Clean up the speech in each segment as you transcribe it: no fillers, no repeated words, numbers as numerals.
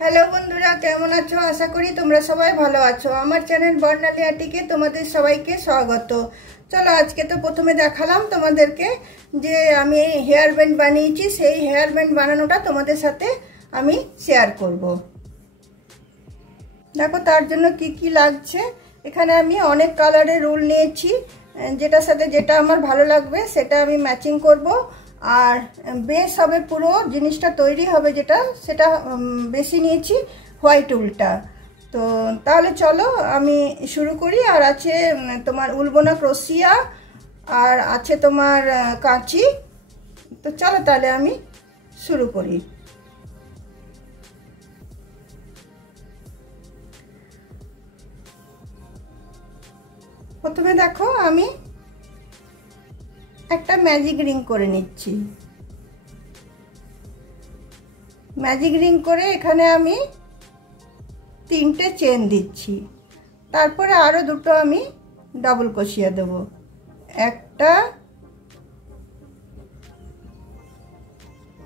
Hello বন্ধুরা, কেমন আছো? আশা করি তোমরা সবাই ভালো আছো। আমার চ্যানেল বর্ণালী আর্টিকে তোমাদের সবাইকে স্বাগত। চলো, আজকে তো প্রথমে দেখালাম তোমাদেরকে যে আমি হেয়ার ব্যান্ড বানিয়েছি। সেই হেয়ার ব্যান্ড বানানোটা তোমাদের সাথে আমি শেয়ার করব। দেখো তার জন্য কি কি লাগছে। এখানে আমি অনেক কালারের রুল নিয়েছি, যেটার সাথে যেটা আমার ভালো লাগবে সেটা আমি ম্যাচিং করব। আর বেশ হবে, পুরো জিনিসটা তৈরি হবে যেটা, সেটা বেশি নিয়েছি হোয়াইট উলটা। তো তাহলে চলো আমি শুরু করি। আর আছে তোমার উলবোনা ক্রোশিয়া, আর আছে তোমার কাঁচি। তো চলো তাহলে আমি শুরু করি। প্রথমে দেখো আমি একটা ম্যাজিক রিং করে নিচ্ছি। ম্যাজিক রিং করে এখানে আমি 3টে চেন দিচ্ছি। তারপরে আরো দুটো আমি ডাবল ক্রোশিয়া দেব, একটা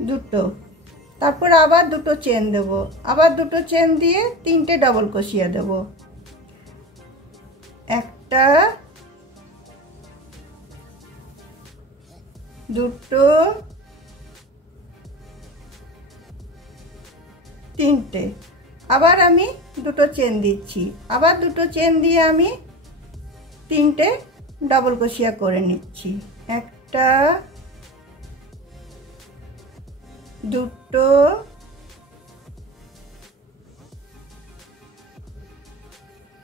দুটো, তারপর আবার দুটো চেন দেব, আবার দুটো চেন দিয়ে 3টে ডাবল ক্রোশিয়া দেব, একটা দুটো তিনটে, আবার আমি দুটো চেন দিচ্ছি, আবার দুটো চেন দিয়ে আমি 3টে ডাবল ক্রোশিয়া করে নিচ্ছি, একটা দুটো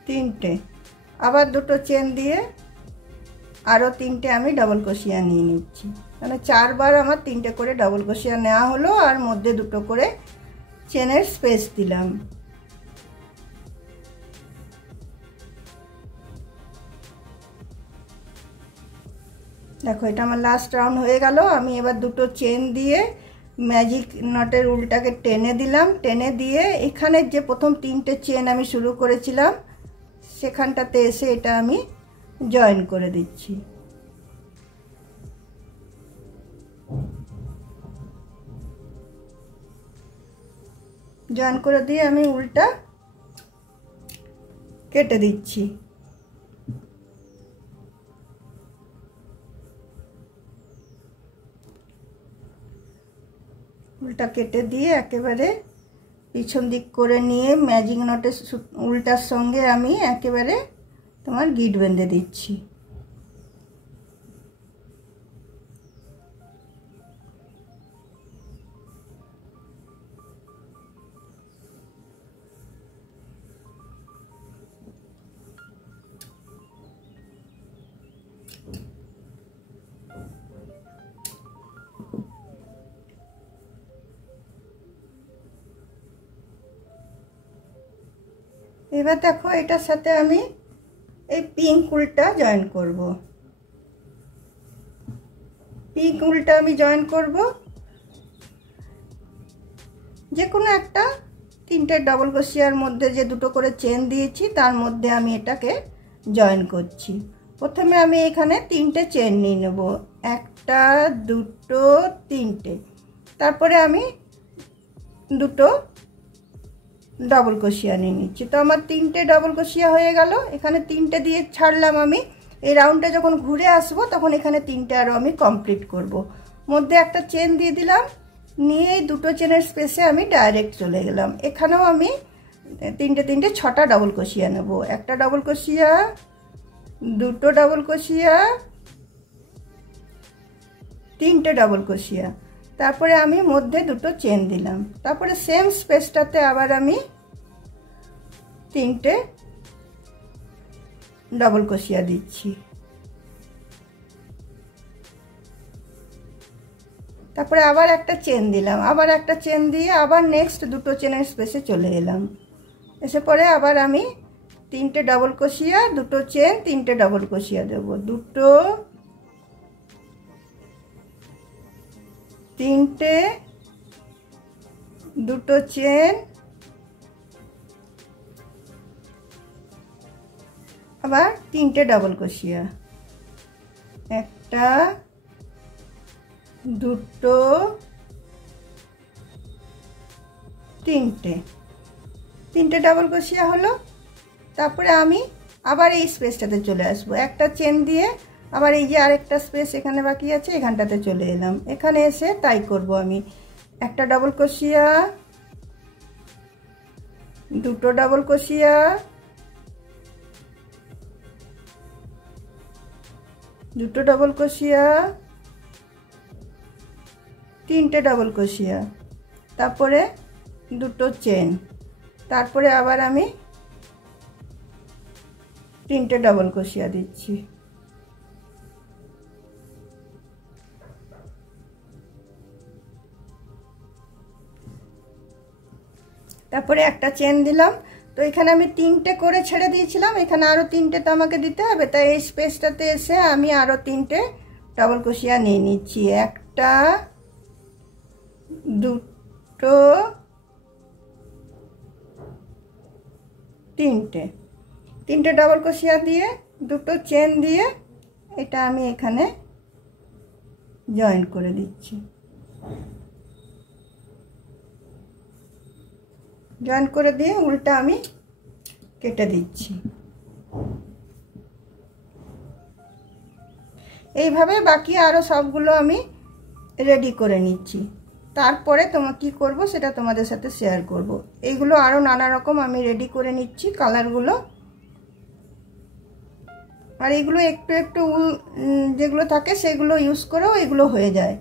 তিনটে, আবার দুটো চেন দিয়ে আরও 3টে আমি ডাবল ক্রোশিয়া নিয়ে নিচ্ছি। মানে 4বার আমার 3টে করে ডাবল ক্রোশিয়া নেওয়া হলো, আর মধ্যে দুটো করে চেনের স্পেস দিলাম। দেখো এটা আমার লাস্ট রাউন্ড হয়ে গেল। আমি এবার দুটো চেন দিয়ে ম্যাজিক নটের উলটাকে টেনে দিলাম। টেনে দিয়ে এখানে যে প্রথম 3টে চেন আমি শুরু করেছিলাম সেখানটাতে এসে এটা আমি জয়েন করে দিচ্ছি। জয়েন করে দিয়ে আমি উলটা কেটে দিচ্ছি। উলটা কেটে দিয়ে একেবারে পিছন দিক করে নিয়ে ম্যাজিক নটের উলটার সঙ্গে আমি একেবারে তোমার গিট বেঁধে দিচ্ছি। এবার দেখো এটার সাথে আমি এই পিঙ্ক উলটা জয়েন করব। পিঙ্ক উলটা আমি জয়েন করব যে কোনো একটা 3টে ডাবল ক্রোশিয়ার মধ্যে যে দুটো করে চেন দিয়েছি তার মধ্যে আমি এটাকে জয়েন করছি। প্রথমে আমি এখানে 3টে চেন নিয়ে নেব, একটা দুটো তিনটে, তারপরে আমি দুটো ডাবল ক্রোশিয়া নিয়ে নিচ্ছি। তো আমার 3টে ডাবল ক্রোশিয়া হয়ে গেল। এখানে 3টে দিয়ে ছাড়লাম। আমি এই রাউন্ডটা যখন ঘুরে আসবো তখন এখানে 3টে আরও আমি কমপ্লিট করব। মধ্যে একটা চেন দিয়ে দিলাম, নিয়ে এই দুটো চেনের স্পেসে আমি ডাইরেক্ট চলে গেলাম। এখানেও আমি 3টে 6টা ডাবল ক্রোশিয়া নেব, একটা ডাবল ক্রোশিয়া, দুটো ডাবল ক্রোশিয়া, 3টে ডাবল ক্রোশিয়া, তারপরে আমি মধ্যে দুটো চেন দিলাম, তারপরে সেম স্পেসটাতে আবার আমি 3টে ডাবল ক্রোশিয়া দিচ্ছি, তারপরে আবার একটা চেন দিলাম, আবার একটা চেন দিয়ে আবার নেক্সট দুটো চেনের স্পেসে চলে এলাম। এসে পরে আবার আমি 3টে ডাবল ক্রোশিয়া, দুটো চেন, 3টে ডাবল ক্রোশিয়া দেব, দুটো তিনটে, দুটো চেন, আবার 3টে ডাবল ক্রোশিয়া, একটা দুটো তিনটে, তিনটে ডাবল ক্রোশিয়া হলো। তারপরে আমি আবার এই স্পেসটাতে চলে আসবো, একটা চেন দিয়ে আবার এই যে আরেকটা স্পেস এখানে বাকি আছে এখানটাতে চলে এলাম। এখানে এসে তাই করব আমি, একটা ডাবল ক্রোশিয়া, দুটো ডাবল ক্রোশিয়া, দুটো ডাবল ক্রোশিয়া, তিনটে ডাবল ক্রোশিয়া, তারপরে দুটো চেন, তারপরে আবার আমি তিনটে ডাবল ক্রোশিয়া দিচ্ছি। তারপরে একটা চেন দিলাম। তো এখানে আমি তিনটে করে ছেড়ে দিয়েছিলাম, এখানে আরও তিনটে তো আমাকে দিতে হবে, তাই এই স্পেসটাতে এসে আমি আরও তিনটে ডাবল ক্রোশিয়া নিয়ে নিচ্ছি। একটা, দুটো, তিনটে, তিনটে ডাবল ক্রোশিয়া দিয়ে দুটো চেন দিয়ে এটা আমি এখানে জয়েন করে দিচ্ছি। জয়েন করে দিয়ে উল্টা আমি কেটে দিচ্ছি। এইভাবে বাকি আরও সবগুলো আমি রেডি করে নিচ্ছি। তারপরে কি করব সেটা তোমাদের সাথে শেয়ার করব। এইগুলো আরও নানা রকম আমি রেডি করে নিচ্ছি কালারগুলো। আর এগুলো একটু একটু যেগুলো থাকে সেগুলো ইউজ করেও এগুলো হয়ে যায়।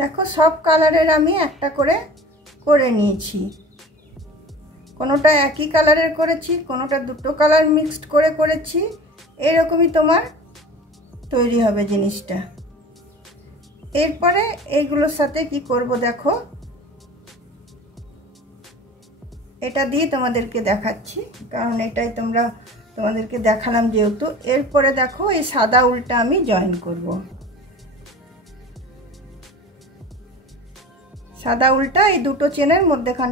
দেখো সব কালারের আমি একটা করে নিয়েছি। কোনোটা একই কালারের করেছি, কোনোটা দুটো কালার মিক্সড করেছি। এরকমই তোমার তৈরি হবে জিনিসটা। এরপরে এইগুলোর সাথে কি করব দেখো, এটা দিয়ে তোমাদেরকে দেখাচ্ছি, কারণ এটাই তোমাদেরকে দেখালাম যেহেতু। এরপরে দেখো এই সাদা উলটা আমি জয়েন করব। সাদা উলটা এই দুটো চেনের মধ্যেখান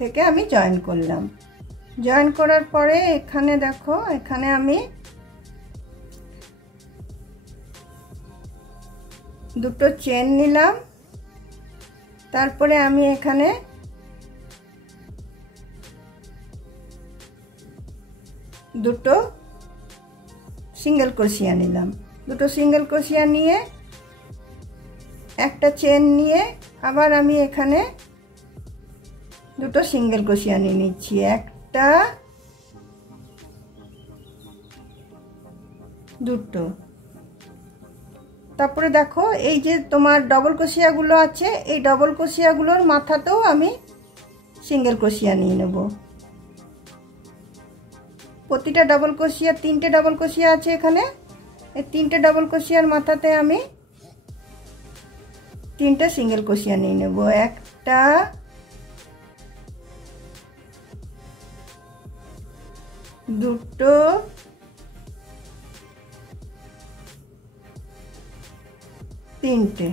থেকে আমি জয়েন করলাম। জয়েন করার পরে এখানে দেখো, এখানে আমি দুটো চেন নিলাম। তারপরে আমি এখানে দুটো সিঙ্গেল ক্রোশিয়া নিলাম। দুটো সিঙ্গেল ক্রোশিয়া নিয়ে একটা চেন নিয়ে আবার আমি এখানে দুটো সিঙ্গেল ক্রোশিয়া নিয়ে নিচ্ছি। একটা, দুটো। তারপরে দেখো এই যে তোমার ডবল ক্রোশিয়াগুলো আছে, এই ডবল ক্রোশিয়াগুলোর মাথাতেও আমি সিঙ্গেল ক্রোশিয়া নিয়ে নেব। প্রতিটা ডবল ক্রোশিয়া, তিনটে ডবল ক্রোশিয়া আছে এখানে, এই তিনটে ডবল ক্রোশিয়ার মাথাতে আমি তিনটে সিঙ্গেল ক্রোশিয়া নিয়ে নেব। একটা, দুটো, তিনটে।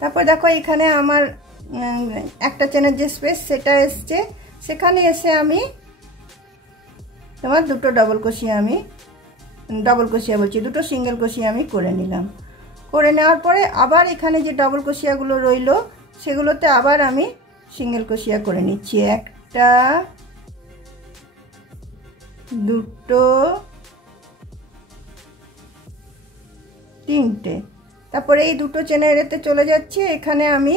তারপর দেখো এখানে আমার একটা চেনের যে স্পেস সেটা এসছে, সেখানে এসে আমি তোমার দুটো ডবল ক্রোশিয়া বলছি, দুটো সিঙ্গেল ক্রোশিয়া আমি করে নিলাম। করে নেওয়ার পরে আবার এখানে যে ডবল ক্রোশিয়াগুলো রইলো সেগুলোতে আবার আমি সিঙ্গেল ক্রোশিয়া করে নিচ্ছি। একটা, দুটো, তিনটে। তারপরে এই দুটো চেনের এতে চলে যাচ্ছে, এখানে আমি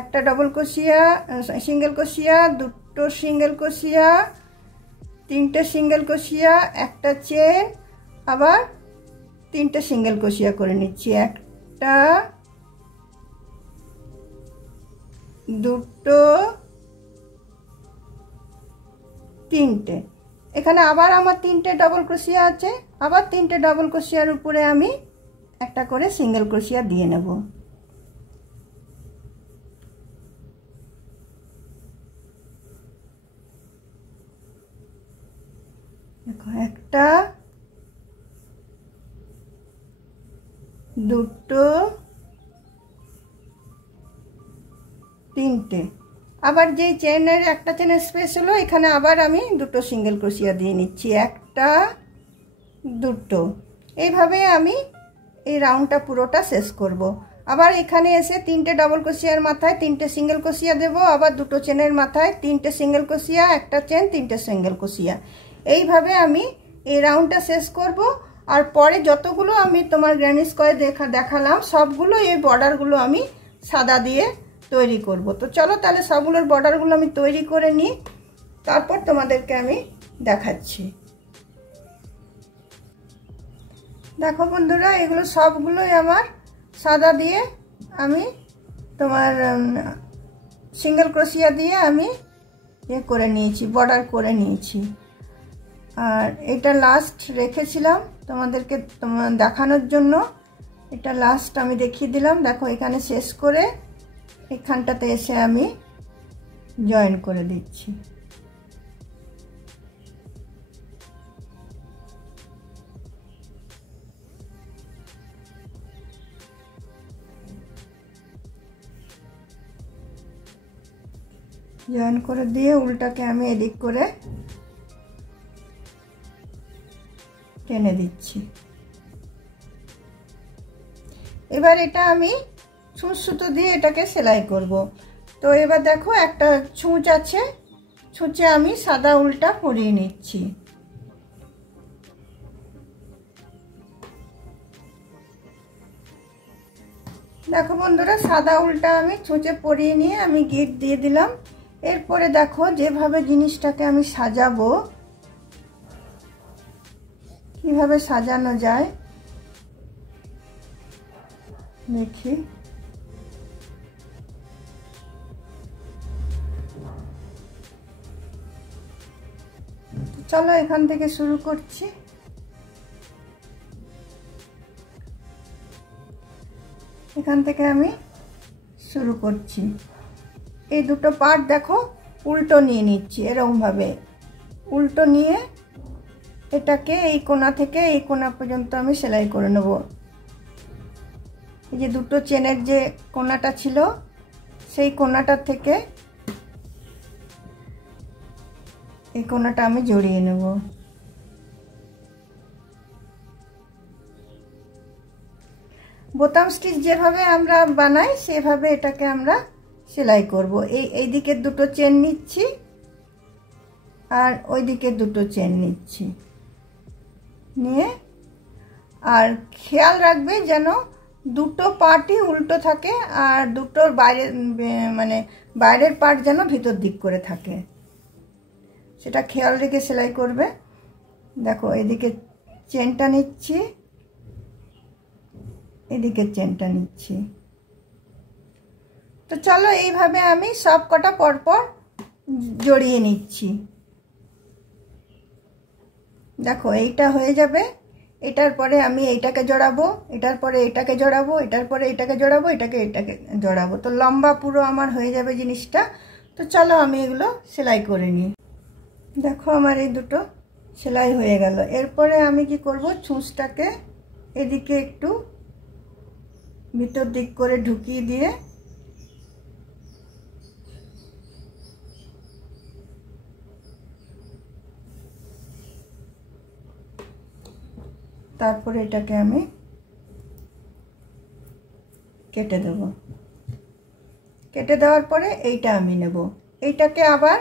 একটা ডবল ক্রোশিয়া, সিঙ্গেল ক্রোশিয়া, দুটো সিঙ্গেল ক্রোশিয়া, তিনটে সিঙ্গেল ক্রোশিয়া, একটা চেন, আবার তিনটে সিঙ্গেল ক্রোশিয়া করে নিচ্ছি। একটা, দুটো, তিনটে। এখানে আবার আমার তিনটে ডবল ক্রোশিয়া আছে, আবার তিনটে ডবল ক্রোশিয়ার উপরে আমি একটা করে সিঙ্গেল ক্রোশিয়া দিয়ে নেব। দেখো একটা, দুটো, তিনটে। আবার যেই চেনের একটা চেনের স্পেস হলো এখানে আবার আমি দুটো সিঙ্গেল ক্রোশিয়া দিয়ে নিচ্ছি। একটা, দুটো। এইভাবে আমি এই রাউন্ডটা পুরোটা শেষ করব। আবার এখানে এসে 3টে ডাবল ক্রোশিয়ার মাথায় 3টে সিঙ্গেল ক্রোশিয়া দেব, আবার 2টো চেনের মাথায় 3টে সিঙ্গেল ক্রোশিয়া, একটা চেন, 3টে সিঙ্গেল ক্রোশিয়া। এইভাবে আমি এই রাউন্ডটা শেষ করব। আর পরে যতগুলো আমি তোমার গ্র্যানি স্কোয়ার দেখালাম সবগুলো এই বর্ডারগুলো আমি সাদা দিয়ে তৈরি করব। তো চলো তাহলে সবগুলোর বর্ডারগুলো আমি তৈরি করে নিই, তারপর তোমাদেরকে আমি দেখাচ্ছি। দেখো বন্ধুরা, এগুলো সবগুলোই আমার সাদা দিয়ে আমি তোমার সিঙ্গেল ক্রোশিয়া দিয়ে আমি করে নিয়েছি, বর্ডার করে নিয়েছি। আর এটা লাস্ট রেখেছিলাম তোমাদেরকে দেখানোর জন্য, এটা লাস্ট আমি দেখিয়ে দিলাম। দেখো এখানে শেষ করে এখানটাতে এসে আমি জয়েন করে দিচ্ছি। জয়েন করে দিয়ে উল্টাকে আমি এদিক করে টেনে দিচ্ছি। এবার এটা আমি ছুঁচ সুতো দিয়ে এটাকে সেলাই করব। তো এবার দেখো একটা ছুঁচ আছে, ছুঁচে আমি সাদা উল্টা পরিয়ে নিচ্ছি। দেখো বন্ধুরা, সাদা উল্টা আমি ছুঁচে পরিয়ে নিয়ে আমি গিট দিয়ে দিলাম। এরপরে দেখো যেভাবে জিনিসটাকে আমি সাজাবো, কিভাবে সাজানো যায় দেখি। চলো এখান থেকে শুরু করছি। এখান থেকে আমি শুরু করছি। এই দুটো পার্ট দেখো উল্টো নিয়ে নিচ্ছি, এরকমভাবে উল্টো নিয়ে এটাকে এই কোণা থেকে এই কোণা পর্যন্ত আমি সেলাই করে নেব। এই যে দুটো চেনের যে কোণাটা ছিল সেই কোণাটা থেকে এই কোণাটা আমি জড়িয়ে নেব। বোতাম স্টিচ যেভাবে আমরা বানাই সেভাবে এটাকে আমরা সেলাই করব। এই দিকের দুটো চেন নিচ্ছি আর ওই দিকের দুটো চেন নিচ্ছি, নিয়ে আর খেয়াল রাখবে যেন দুটো পার্টই উল্টো থাকে আর দুটোর বাইরে মানে বাইরের পার্ট যেন ভিতর দিক করে থাকে, সেটা খেয়াল রেখে সেলাই করবে। দেখো এদিকে চেনটা নিচ্ছি, এদিকে চেনটা নিচ্ছি। তো চলো এইভাবে আমি সব কটা পরপর জড়িয়ে নিচ্ছি। দেখো এইটা হয়ে যাবে, এটার পরে আমি এইটাকে জড়াবো, এটার পরে এটাকে জড়াবো, এটার পরে এটাকে জড়াবো, এটাকে জড়াবো। তো লম্বা পুরো আমার হয়ে যাবে জিনিসটা। তো চলো আমি এগুলো সেলাই করে নিই। দেখো আমার এই দুটো সেলাই হয়ে গেল। এরপরে আমি কি করব, ছুঁচটাকে এদিকে একটু ভিতর দিক করে ঢুকিয়ে দিয়ে তারপরে এটাকে আমি কেটে দেব। কেটে দেওয়ার পরে এইটা আমি নেব, এইটাকে আবার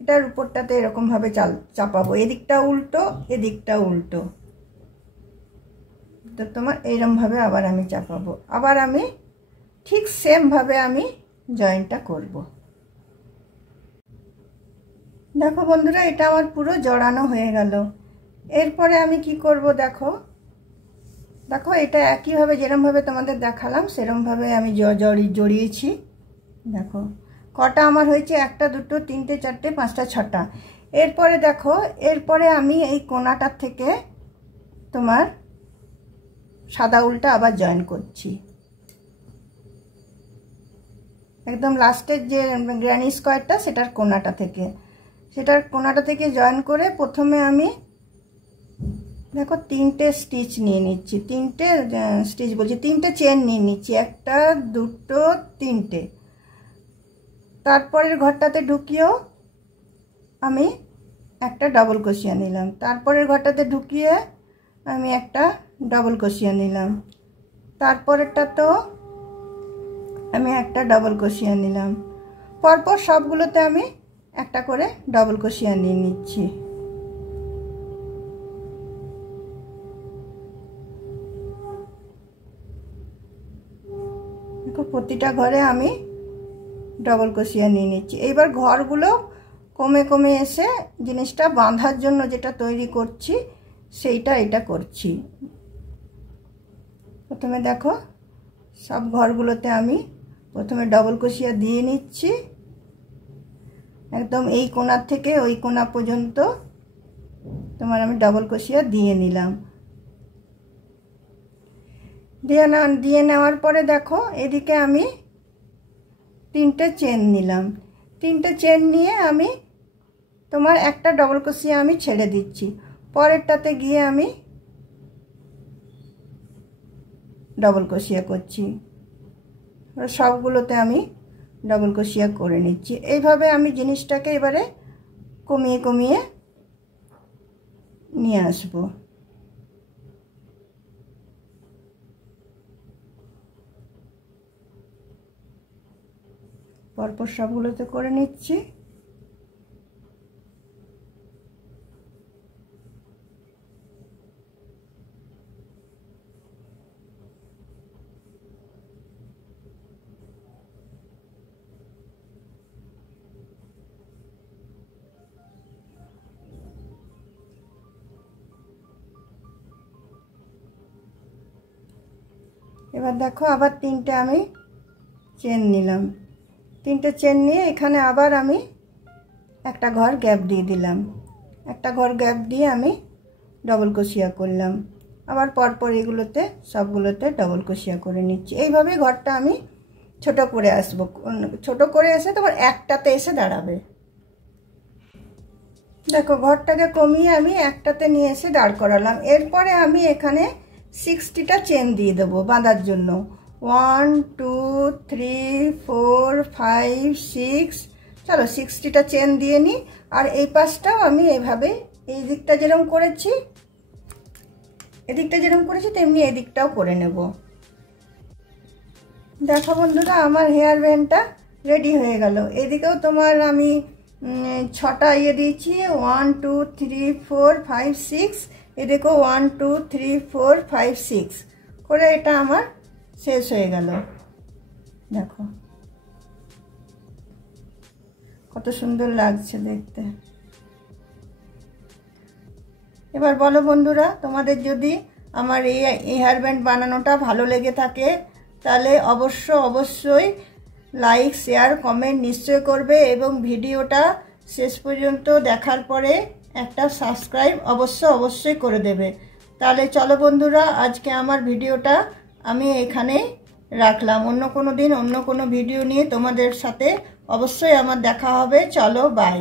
এটার উপরটাতে এরকম ভাবে চাপাবো, এদিকটা উল্টো এদিকটা উল্টো। তো তোমার এইরকম ভাবে আবার আমি চাপাবো, আবার আমি ঠিক সেম ভাবে আমি জয়েন্টটা করব। দেখো বন্ধুরা, এটা আমার পুরো জড়ানো হয়ে গেল। এরপরে আমি কি করব, দেখো দেখো এটা একইভাবে যেরকমভাবে তোমাদের দেখালাম সেরকমভাবে আমি জড়িয়েছি। দেখো কটা আমার হয়েছে, 1 2 3 4 5 6টা। এরপরে দেখো, এরপরে আমি এই কোণাটার থেকে তোমার সাদা উল্টা আবার জয়েন করছি। একদম লাস্টের যে গ্র্যানি স্কোয়ারটা সেটার কোণাটা থেকে জয়েন করে প্রথমে আমি দেখো 3টে স্টিচ নিয়ে নিচ্ছি, 3টে স্টিচ বলছি 3টে চেন নিয়ে নিচ্ছি, 1 2 3টে। তারপরের ঘরটাতে ঢুকিয়েও আমি একটা ডাবল ক্রোশিয়া নিলাম, তারপরের ঘরটাতে ঢুকিয়ে আমি একটা ডবল ক্রোশিয়া নিলাম, তারপরেরটা তো আমি একটা ডবল ক্রোশিয়া নিলাম। পরপর সবগুলোতে আমি একটা করে ডবল ক্রোশিয়া নিয়ে নিচ্ছি। দেখো প্রতিটা ঘরে আমি ডবল ক্রোশিয়া নিয়ে নিচ্ছি। এইবার ঘরগুলো কমে কমে এসে জিনিসটা বাঁধার জন্য যেটা তৈরি করছি সেইটা এটা করছি। প্রথমে দেখো সব ঘরগুলোতে আমি প্রথমে ডবল ক্রোশিয়া দিয়ে নিচ্ছি, একদম এই কোণার থেকে ওই কোণা পর্যন্ত তোমার আমি ডবল ক্রোশিয়া দিয়ে নিলাম। দিয়ে নেওয়ার পরে দেখো এদিকে আমি 3টে চেন নিলাম। 3টে চেন নিয়ে আমি তোমার একটা ডবল ক্রোশিয়া আমি ছেড়ে দিচ্ছি, পরেরটাতে গিয়ে আমি ডবল ক্রোশিয়া করছি। সবগুলোতে আমি ডবল ক্রোশিয়া করে নিচ্ছি। এইভাবে আমি জিনিসটাকে এবারে কমিয়ে কমিয়ে নিয়ে আসব। পরপর সবগুলোতে করে নিচ্ছি। এবার দেখো আবার 3টে আমি চেন নিলাম। 3টে চেন নিয়ে এখানে আবার আমি একটা ঘর গ্যাপ দিয়ে দিলাম। একটা ঘর গ্যাপ দিয়ে আমি ডবল ক্রোশিয়া করলাম। আবার পরপর এগুলোতে সবগুলোতে ডবল ক্রোশিয়া করে নিচ্ছি। এইভাবে ঘরটা আমি ছোট করে আসব, ছোট করে এসে তারপর একটাতে এসে দাঁড়াবে। দেখো ঘরটাকে কমিয়ে আমি একটাতে নিয়ে এসে দাঁড় করালাম। এরপরে আমি এখানে 60টা চেন দিয়ে দেবো বাঁধার জন্য। 1 2 3 4 5 6, চলো 60টা চেন দিয়ে নিই। আর এই পাশটাও আমি এইভাবে এই দিকটা যেরকম করেছি এদিকটা যেরকম করেছি তেমনি এই দিকটাও করে নেব। দেখো বন্ধুরা আমার হেয়ার ব্যান্ডটা রেডি হয়ে গেল। এদিকেও তোমার আমি 6টা ইয়ে দিয়েছি, 1 2 3 4 5 6, এদিকেও 1 2 3 4 5 6 করে এটা আমার শেষ হয়ে গেল। দেখো কত সুন্দর লাগছে দেখতে। এবার বলো বন্ধুরা, তোমাদের যদি আমার এই হেয়ার ব্যান্ড বানানোটা ভালো লেগে থাকে তাহলে অবশ্যই লাইক শেয়ার কমেন্ট নিশ্চয় করবে এবং ভিডিওটা শেষ পর্যন্ত দেখার পরে একটা সাবস্ক্রাইব অবশ্যই করে দেবে। তাহলে চলো বন্ধুরা, আজকে আমার ভিডিওটা আমি এখানে রাখলাম। অন্য কোনো দিন অন্য কোনো ভিডিও নিয়ে তোমাদের সাথে অবশ্যই আমার দেখা হবে। চলো বাই।